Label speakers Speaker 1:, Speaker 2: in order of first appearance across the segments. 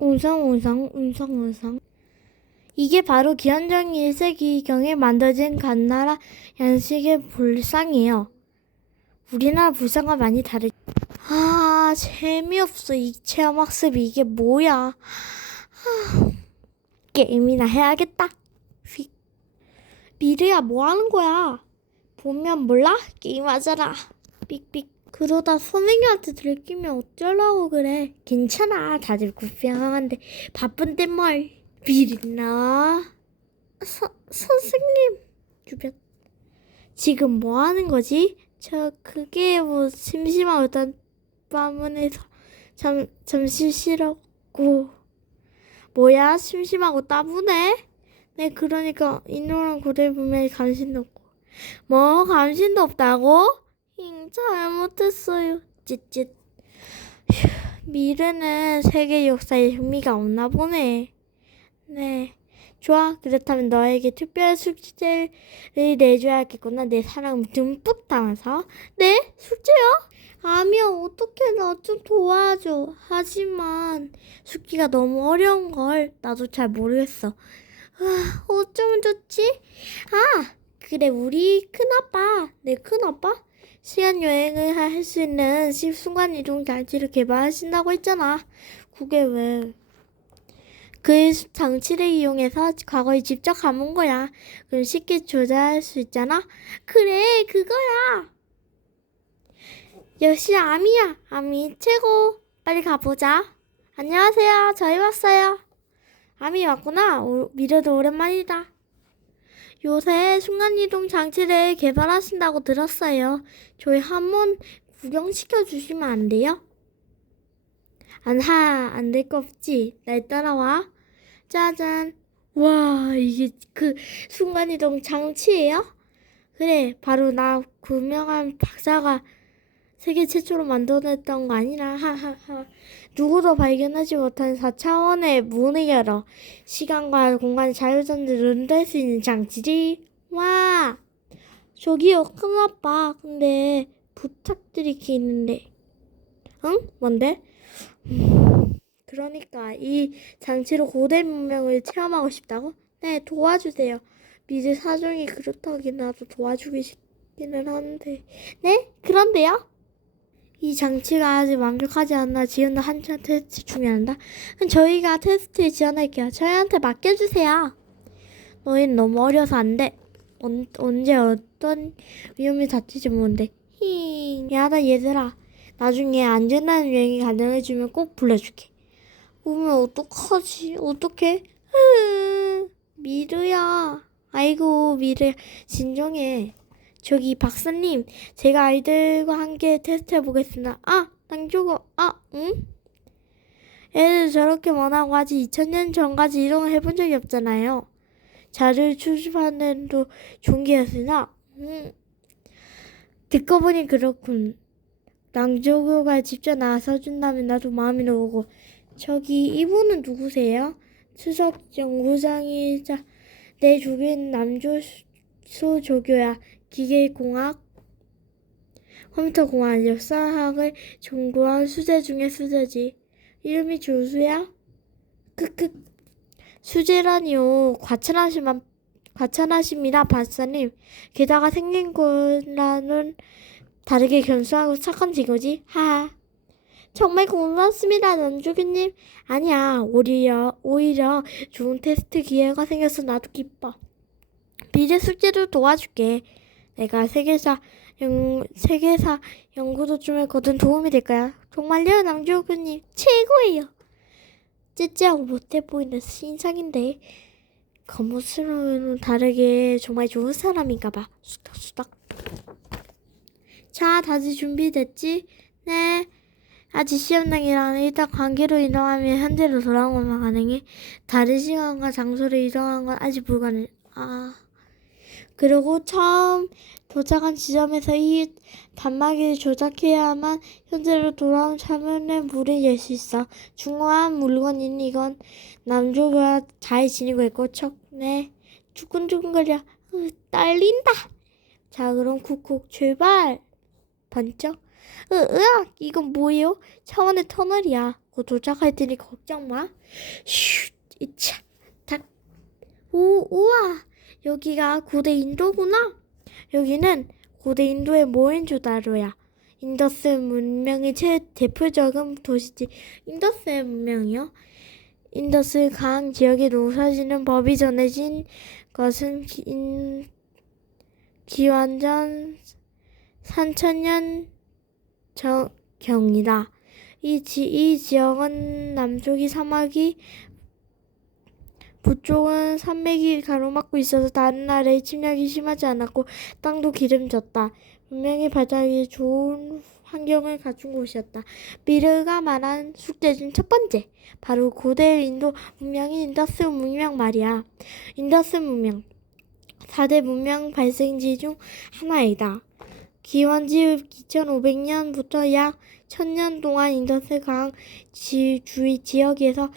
Speaker 1: 운성운성 운성운성 이게 바로 기원전 1세기경에 만들어진 갓나라 양식의 불상이에요. 우리나라 불상과 많이 다르. 아 재미없어 이 체험학습이 이게 뭐야? 하, 게임이나 해야겠다. 휙. 미르야 뭐 하는 거야? 보면 몰라? 게임하잖아. 삑삑. 그러다 선생님한테 들키면 어쩌려고 그래? 괜찮아. 다들 구경하는데 바쁜데 뭘. 미리나. 서, 선생님. 주변. 지금 뭐 하는 거지? 저 그게 뭐 심심하고 일단 밤문에서 잠 잠시 쉬라고. 뭐야 심심하고 따분해? 네 그러니까 이노랑 고래 보면 관심도 없고. 뭐 관심도 없다고? 잉 잘못했어요. 찌찌. 휴, 미르는 세계 역사에 흥미가 없나 보네. 네. 좋아. 그렇다면 너에게 특별 숙제를 내줘야겠구나. 내 사랑 듬뿍 담아서. 네? 숙제요? 아미야, 어떻게 나 좀 도와줘. 하지만 숙기가 너무 어려운 걸 나도 잘 모르겠어. 아, 어쩌면 좋지? 아, 그래, 우리 큰아빠, 내 큰아빠? 시간 여행을 할 수 있는 순간 이동 장치를 개발하신다고 했잖아. 그게 왜? 그 장치를 이용해서 과거에 직접 가본 거야. 그럼 쉽게 조절할 수 있잖아. 그래, 그거야. 역시 아미야. 아미 최고. 빨리 가보자. 안녕하세요. 저희 왔어요. 아미 왔구나. 오, 미래도 오랜만이다. 요새 순간이동 장치를 개발하신다고 들었어요. 저희 한번 구경시켜 주시면 안 돼요? 안하, 안 될 거 없지. 날 따라와. 짜잔. 와, 이게 그 순간이동 장치예요? 그래, 바로 나 구명한 박사가 세계 최초로 만들어냈던 거 아니라, 하하하. 누구도 발견하지 못한 4차원의 문을 열어 시간과 공간의 자유전을 연결할 수 있는 장치지. 와, 저기요, 큰아빠. 근데 부탁드릴 게 있는데. 응? 뭔데? 음, 그러니까 이 장치로 고대 문명을 체험하고 싶다고? 네, 도와주세요. 미드 사정이 그렇다긴 나도 도와주기 싶기는 한데. 네? 그런데요? 이 장치가 아직 완벽하지 않아 지원도 한참 테스트 중요한다. 그럼 저희가 테스트에 지원할게요. 저희한테 맡겨주세요. 너희는 너무 어려서 안 돼. 언, 언제 어떤 위험이 닥칠지 모른대. 힝. 야다 얘들아. 나중에 안전한 여행이 가능해지면 꼭 불러줄게. 오면 어떡하지? 어떡해? 으, 미르야. 아이고, 미르야. 진정해. 저기 박사님, 제가 아이들과 함께 테스트해 보겠습니다. 아, 낭조고, 아, 응? 애들 저렇게 원하고 아직 2000년 전까지 이동을 해본 적이 없잖아요. 자료를 추집하는 데도 종기였으나, 음. 듣고 보니 그렇군. 낭조교가 직접 나와서 준다면 나도 마음이 놓고 저기 이분은 누구세요? 수석 연구장이자 내 조교인 남조소 조교야. 기계공학, 컴퓨터공학, 역사학을 전공한 수재 중에 수재지. 이름이 조수야? 크크. 수재라니요. 과찬하시만 과찬하십니다, 박사님. 게다가 생긴 거랑은 다르게 견수하고 착한 친구지. 하하. 정말 고맙습니다, 남주기님. 아니야, 오히려, 오히려 좋은 테스트 기회가 생겨서 나도 기뻐. 미래 숙제도 도와줄게. 내가 세계사, 연, 세계사 연구도 좀 했거든 도움이 될까요? 정말요, 남주기님. 최고예요. 찌찌하고 못해 보이는 신상인데. 겉모습으로는 다르게 정말 좋은 사람인가 봐. 수덕수덕. 자, 다들 준비됐지? 네. 아직 시험당이라는 일단 관계로 이동하면 현재로 돌아온 것만 가능해. 다른 시간과 장소로 이동하는 건 아직 불가능. 아. 그리고 처음 도착한 지점에서 이 단말기를 조작해야만 현재로 돌아온 화면에 물을 열수 있어. 중요한 물건이니 이건 남조가 잘 지니고 있고 척네 두근두근거려 으, 떨린다. 자 그럼 쿡쿡 출발. 번쩍. 으, 으악! 이건 뭐예요? 차원의 터널이야. 곧 도착할 테니 걱정 마. 슈, 이차, 탁. 오, 우와! 여기가 고대 인도구나. 여기는 고대 인도의 모헨조다로야. 인더스 문명의 최대표적인 도시지. 인더스 문명이요? 인더스 강 지역에 농사지는 법이 전해진 것은 인, 기원전 3천년 경이다. 이, 지, 이 지역은 남쪽이 사막이 북쪽은 산맥이 가로막고 있어서 다른 나라의 침략이 심하지 않았고 땅도 기름졌다. 문명의 발달에 좋은 환경을 갖춘 곳이었다. 미르가 말한 숙제 중 첫 번째, 바로 고대 인도 문명인 인더스 문명 말이야. 인더스 문명, 4대 문명 발생지 중 하나이다. 기원지 2500년부터 약 1000년 동안 인더스 강 지, 주위 지역에서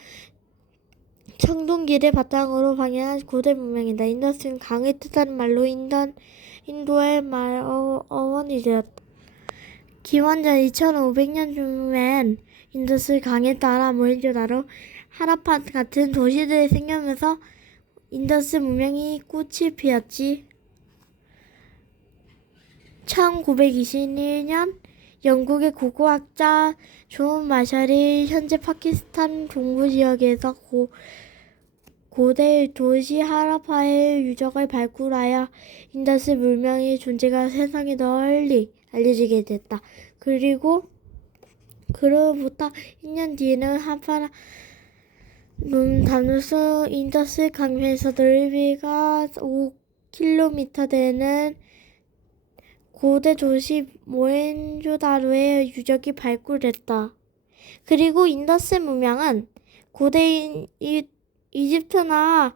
Speaker 1: 청동기를 바탕으로 방해한 고대 문명이다. 인더스는 강을 뜻하는 말로 인던, 인도의 말 어, 어원이 되었다. 기원전 2500년쯤엔 인더스 강에 따라 모헨조다로 하라판 같은 도시들이 생기면서 인더스 문명이 꽃이 피었지. 1921년 영국의 고고학자 존 마샬이 현재 파키스탄 동부 지역에서 고, 고대 도시 하라파의 유적을 발굴하여 인더스 문명의 존재가 세상에 널리 알려지게 됐다. 그리고 그로부터 2년 뒤에는 하파라 음, 다누스 인더스 강에서 넓이가 5km 되는 고대 도시 모헨조다로의 유적이 발굴됐다. 그리고 인더스 문명은 고대 이, 이집트나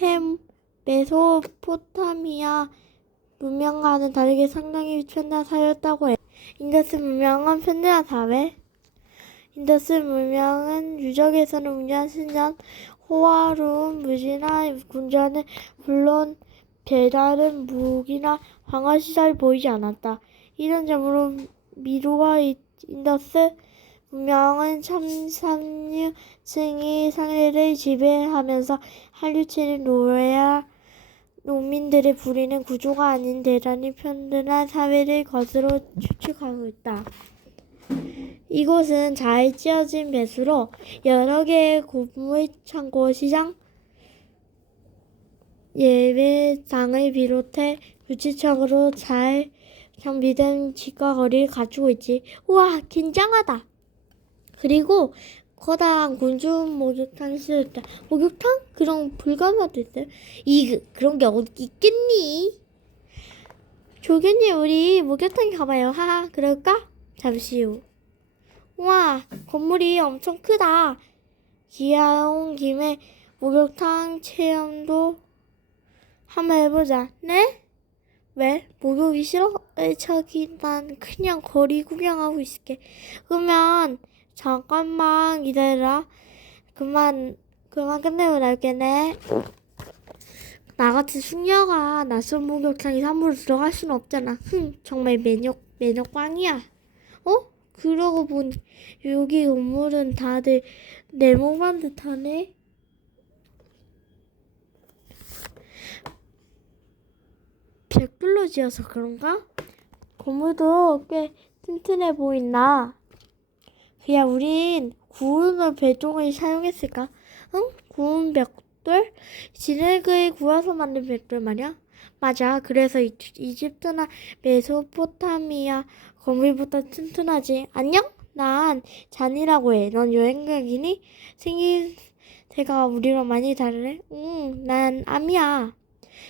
Speaker 1: 햄 메소포타미아 문명과는 다르게 상당히 편한 사회였다고 해. 인더스 문명은 편대한 사회. 인더스 문명은 유적에서는 운전, 신전, 호화로운 무지나 군전은 물론 별다른 무기나 방어 시설이 보이지 않았다. 이런 점으로 미로와 인더스 문명은 참삼류층이 상해를 지배하면서 한류치는 노예와 농민들의 부리는 구조가 아닌 대단히 편들한 사회를 것으로 추측하고 있다. 이곳은 잘 지어진 배수로 여러 개의 고물 창고 시장, 예배당을 비롯해 유치적으로 잘 장비된 집과 거리를 갖추고 있지. 우와, 긴장하다. 그리고 커다란 곤충 목욕탕이 있다. 목욕탕? 그런 불가마도 있어요. 이 그런 게 어디 있겠니? 조견이 우리 목욕탕 가봐요. 하하, 그럴까? 잠시 후. 우와, 건물이 엄청 크다. 귀여운 김에 목욕탕 체험도 한번 해보자. 네? 왜? 목욕이 싫어? 에, 저기 난 그냥 거리 구경하고 있을게. 그러면 잠깐만 기다려라. 그만 그만 끝내고 날게네. 나 같은 숙녀가 낯선 목욕탕에 함부로 들어갈 수는 없잖아. 흥, 정말 매력 매력 꽝이야. 어? 그러고 보니 여기 건물은 다들 네모반 듯하네. 벽돌로 지어서 그런가? 건물도 꽤 튼튼해 보인다. 그냥 우린 구운을 배종을 사용했을까? 응? 구운 벽돌? 진흙을 구워서 만든 벽돌 말이야? 맞아. 그래서 이, 이집트나 메소포타미아 건물보다 튼튼하지. 안녕? 난 잔이라고 해. 넌 여행객이니? 생김새가 우리랑 많이 다르네? 응, 난 암이야.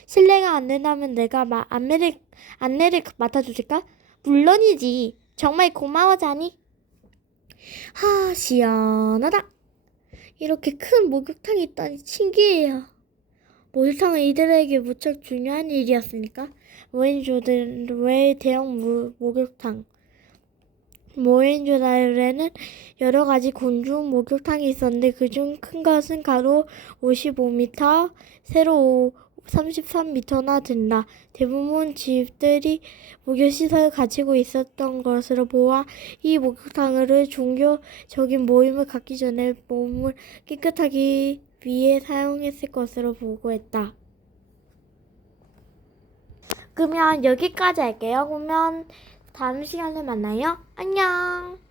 Speaker 1: 실례가 안 된다면 내가 마, 안내를, 안내를 맡아주실까? 물론이지. 정말 고마워, 자니. 하, 시원하다. 이렇게 큰 목욕탕이 있다니 신기해요. 목욕탕은 이들에게 무척 중요한 일이었으니까. 모헨조다로의 대형 무, 목욕탕. 모헨조다로에는 여러 가지 곤중 목욕탕이 있었는데 그중 큰 것은 가로 55m, 세로 33m나 된다. 대부분 집들이 목욕시설을 가지고 있었던 것으로 보아 이 목욕탕을 종교적인 모임을 갖기 전에 몸을 깨끗하기 위해 사용했을 것으로 보고했다. 그러면 여기까지 할게요. 그러면 다음 시간에 만나요. 안녕.